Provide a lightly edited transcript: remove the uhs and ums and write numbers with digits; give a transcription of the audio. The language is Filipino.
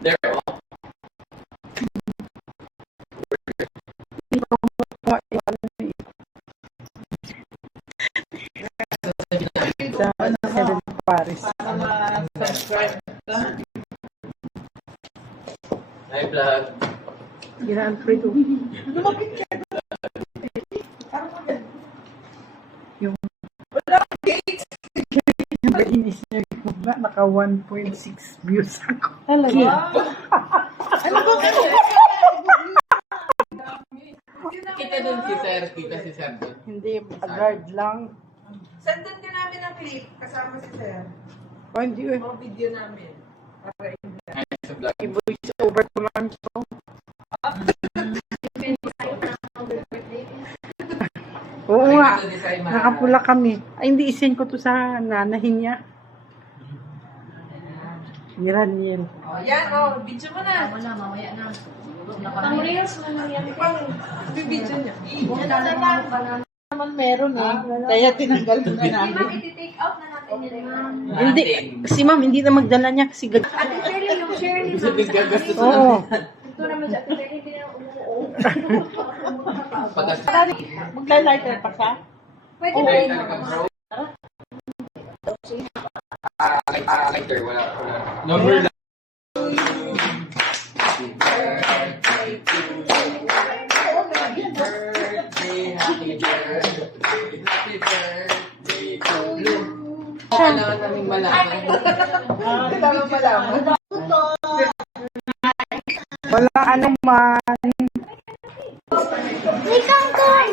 There. Paris. Hi, vlog. Ginaan prito. Yung inis niya naka 1.6 views ako. Talaga? Kita dun si Sir. Kita si Sir dun. Hindi, guard lang. Sendon din namin ang clip kasama si Sir. O, hindi eh. O video namin. Para Ay, sa vlog. I-voice over ko lang ito. Oo nga. Nakapula kami. Ay, hindi isend ko to sa nanahin niya. Ni Raniel. O, yan o. Video mo na. Wala, mamaya na. Ang reels mo na yan. Video niya. Naman meron eh. Kaya tinanggal ko na namin. I-take out na natin yun, ma'am. Hindi. Si ma'am, hindi na magdala niya kasi Ate Shirley, yung share ni ma'am. Gagastos na. oo. Ito naman si Ate Shirley, hindi na umuo. Magla-lighter pa siya? Pwede ba yun, ma'am? Lighter, wala. Number lang. Happy birthday to you. Kailangan naming malaman. Kailangan malaman. Walang ano man. May kangkong!